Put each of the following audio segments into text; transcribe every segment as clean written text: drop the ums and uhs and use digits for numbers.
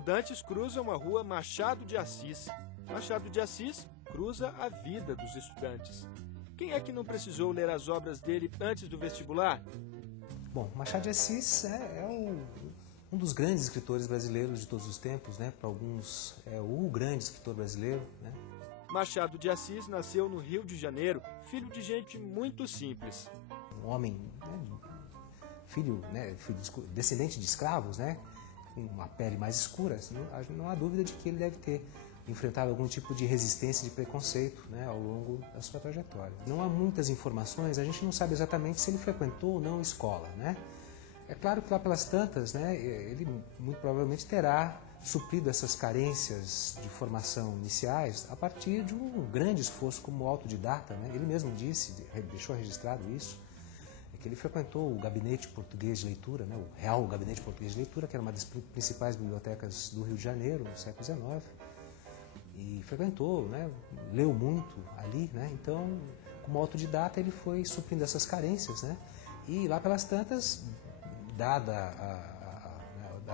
estudantes cruzam a rua Machado de Assis. Machado de Assis cruza a vida dos estudantes. Quem é que não precisou ler as obras dele antes do vestibular? Bom, Machado de Assis é um dos grandes escritores brasileiros de todos os tempos, né? Para alguns é o grande escritor brasileiro, né? Machado de Assis nasceu no Rio de Janeiro, filho de gente muito simples. Um homem, né, descendente de escravos, né? Com uma pele mais escura, assim, não há dúvida de que ele deve ter enfrentado algum tipo de resistência, de preconceito, né, ao longo da sua trajetória. Não há muitas informações, a gente não sabe exatamente se ele frequentou ou não escola, né? É claro que lá pelas tantas, né, ele muito provavelmente terá suprido essas carências de formação iniciais a partir de um grande esforço como autodidata, né? Ele mesmo disse, deixou registrado isso, que ele frequentou o Gabinete Português de Leitura, né, o Real Gabinete Português de Leitura, que era uma das principais bibliotecas do Rio de Janeiro no século XIX, e frequentou, né, leu muito ali, né, então, como autodidata, ele foi suprindo essas carências, né, e lá pelas tantas, dado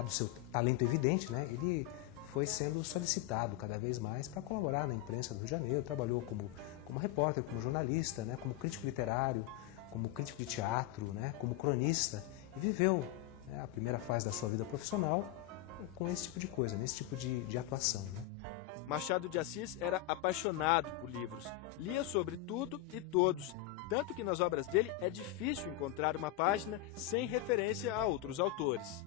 o seu talento evidente, né, ele foi sendo solicitado cada vez mais para colaborar na imprensa do Rio de Janeiro, trabalhou como repórter, como jornalista, né, como crítico literário, como crítico de teatro, né, como cronista, e viveu, né, a primeira fase da sua vida profissional com esse tipo de coisa, nesse tipo de atuação, né. Machado de Assis era apaixonado por livros, lia sobre tudo e todos, tanto que nas obras dele é difícil encontrar uma página sem referência a outros autores.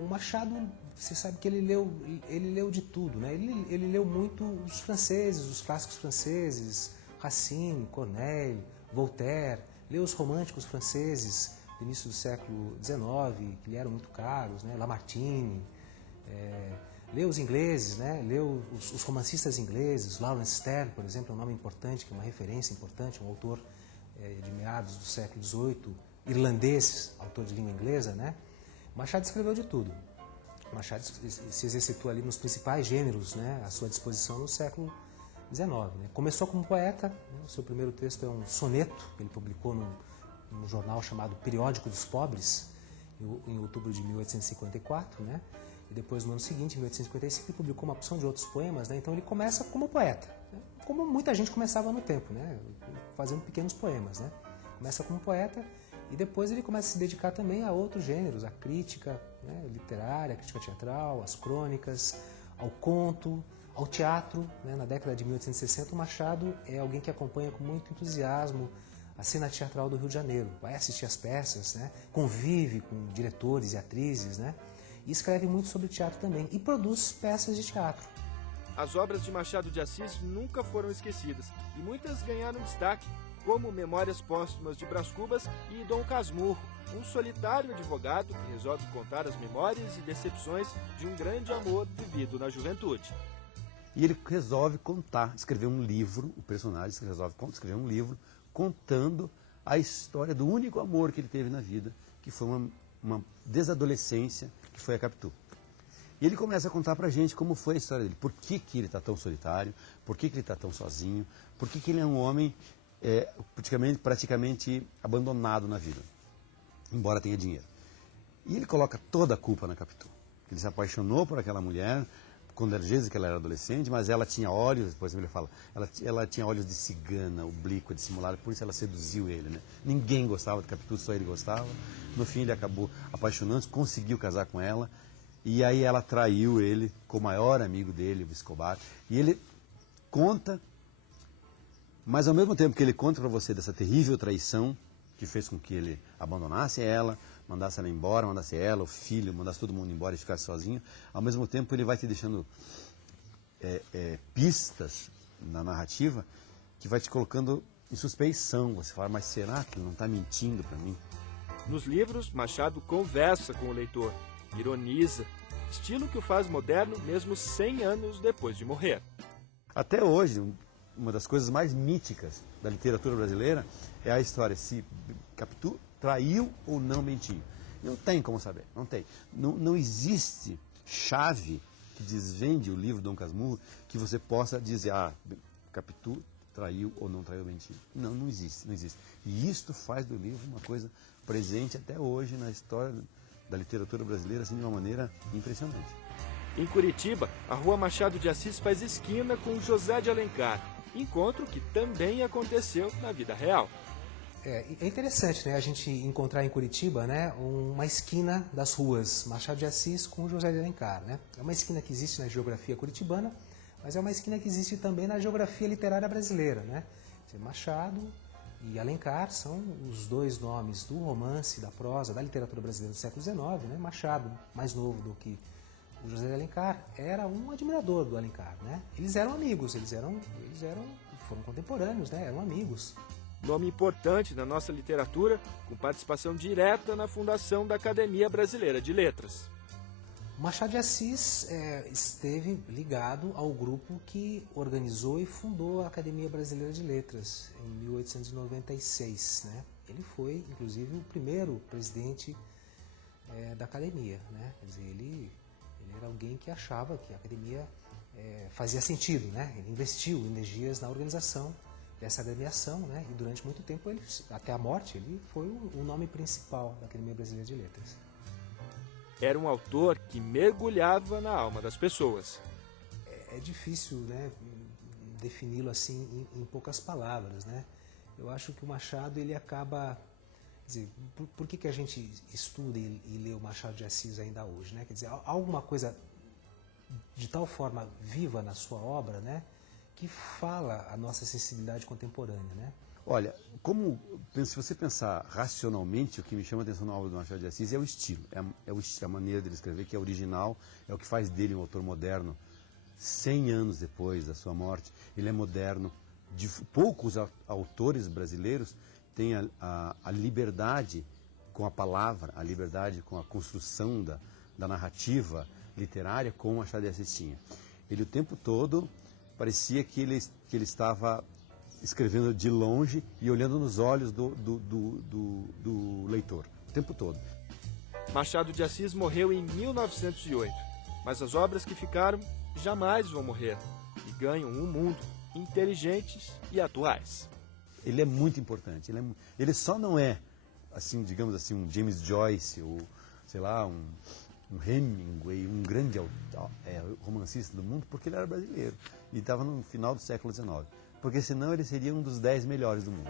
O Machado, você sabe que ele leu de tudo, né? Ele leu muito os franceses, os clássicos franceses, Racine, Corneille, Voltaire, leu os românticos franceses do início do século XIX, que lhe eram muito caros, né? Lamartine, leu os ingleses, né? Leu os romancistas ingleses, Lawrence Sterne, por exemplo, é um nome importante, que é uma referência importante, um autor de meados do século XVIII, irlandês, autor de língua inglesa, né? Machado escreveu de tudo. Machado se exercitou ali nos principais gêneros, né, à sua disposição no século XIX. Né? Começou como poeta, né? O seu primeiro texto é um soneto, que ele publicou num jornal chamado Periódico dos Pobres, em outubro de 1854, né? E depois, no ano seguinte, em 1855, ele publicou uma opção de outros poemas, né? Então ele começa como poeta, né? Como muita gente começava no tempo, né? Fazendo pequenos poemas, né? Começa como poeta e depois ele começa a se dedicar também a outros gêneros, à crítica, né, literária, à crítica teatral, às crônicas, ao conto, ao teatro. Né? Na década de 1860, o Machado é alguém que acompanha com muito entusiasmo a cena teatral do Rio de Janeiro. Vai assistir às peças, né? Convive com diretores e atrizes, né? E escreve muito sobre teatro também e produz peças de teatro. As obras de Machado de Assis nunca foram esquecidas e muitas ganharam destaque, como Memórias Póstumas de Brás Cubas e Dom Casmurro, um solitário advogado que resolve contar as memórias e decepções de um grande amor vivido na juventude. E ele resolve escrever um livro, o personagem resolve escrever um livro contando a história do único amor que ele teve na vida, que foi uma desadolescência, que foi a Capitu. E ele começa a contar pra gente como foi a história dele, por que ele está tão solitário, por que ele está tão sozinho, por que ele é um homem praticamente abandonado na vida, embora tenha dinheiro. E ele coloca toda a culpa na Capitu. Ele se apaixonou por aquela mulher, quando ele diz que ela era adolescente, mas ela tinha olhos, por exemplo, ele fala, ela tinha olhos de cigana, oblíqua, dissimulada, por isso ela seduziu ele, né? Ninguém gostava de Capitu, só ele gostava. No fim ele acabou apaixonando, conseguiu casar com ela, e aí ela traiu ele com o maior amigo dele, o Escobar, e ele conta. Mas ao mesmo tempo que ele conta para você dessa terrível traição que fez com que ele abandonasse ela, mandasse ela embora, mandasse ela, o filho, mandasse todo mundo embora e ficasse sozinho, ao mesmo tempo ele vai te deixando pistas na narrativa que vai te colocando em suspeição. Você fala, mas será que ele não está mentindo para mim? Nos livros, Machado conversa com o leitor, ironiza, estilo que o faz moderno mesmo 100 anos depois de morrer. Até hoje, uma das coisas mais míticas da literatura brasileira é a história se Capitu traiu ou não mentiu. Não tem como saber, não tem. Não existe chave que desvende o livro Dom Casmurro que você possa dizer, Capitu traiu ou não traiu, mentiu. Não existe, não existe. E isto faz do livro uma coisa presente até hoje na história da literatura brasileira, assim, de uma maneira impressionante. Em Curitiba, a Rua Machado de Assis faz esquina com José de Alencar, encontro que também aconteceu na vida real. É interessante, né, a gente encontrar em Curitiba, né, uma esquina das ruas Machado de Assis com José de Alencar. Né? É uma esquina que existe na geografia curitibana, mas é uma esquina que existe também na geografia literária brasileira. Né? Machado e Alencar são os dois nomes do romance, da prosa, da literatura brasileira do século XIX. Né? Machado, mais novo do que o José de Alencar, era um admirador do Alencar. Né? Eles eram amigos, foram contemporâneos, né? Eram amigos. Nome importante na nossa literatura, com participação direta na fundação da Academia Brasileira de Letras. Machado de Assis esteve ligado ao grupo que organizou e fundou a Academia Brasileira de Letras em 1896. Né? Ele foi, inclusive, o primeiro presidente da Academia. Né? Quer dizer, ele era alguém que achava que a Academia fazia sentido. Né? Ele investiu energias na organização dessa agremiação, né? E durante muito tempo, até a morte, ele foi o nome principal da Academia Brasileira de Letras. Era um autor que mergulhava na alma das pessoas. É difícil, né, defini-lo assim em poucas palavras. Né? Eu acho que o Machado ele acaba... Quer dizer, por que a gente estuda e lê o Machado de Assis ainda hoje? Né? Quer dizer, há alguma coisa de tal forma viva na sua obra, né, que fala a nossa sensibilidade contemporânea, né? Olha, se você pensar racionalmente, o que me chama a atenção na obra do Machado de Assis é o estilo, é a maneira dele escrever, que é original, é o que faz dele um autor moderno. 100 anos depois da sua morte, ele é moderno. Poucos autores brasileiros têm a liberdade com a palavra, a liberdade com a construção da narrativa literária como o Machado de Assis tinha. Ele o tempo todo parecia que ele estava escrevendo de longe e olhando nos olhos do leitor, o tempo todo. Machado de Assis morreu em 1908, mas as obras que ficaram jamais vão morrer e ganham um mundo, inteligentes e atuais. Ele é muito importante, ele só não é, assim, digamos assim, um James Joyce ou, sei lá, um Hemingway, um grande romancista do mundo, porque ele era brasileiro e estava no final do século XIX. Porque senão ele seria um dos 10 melhores do mundo.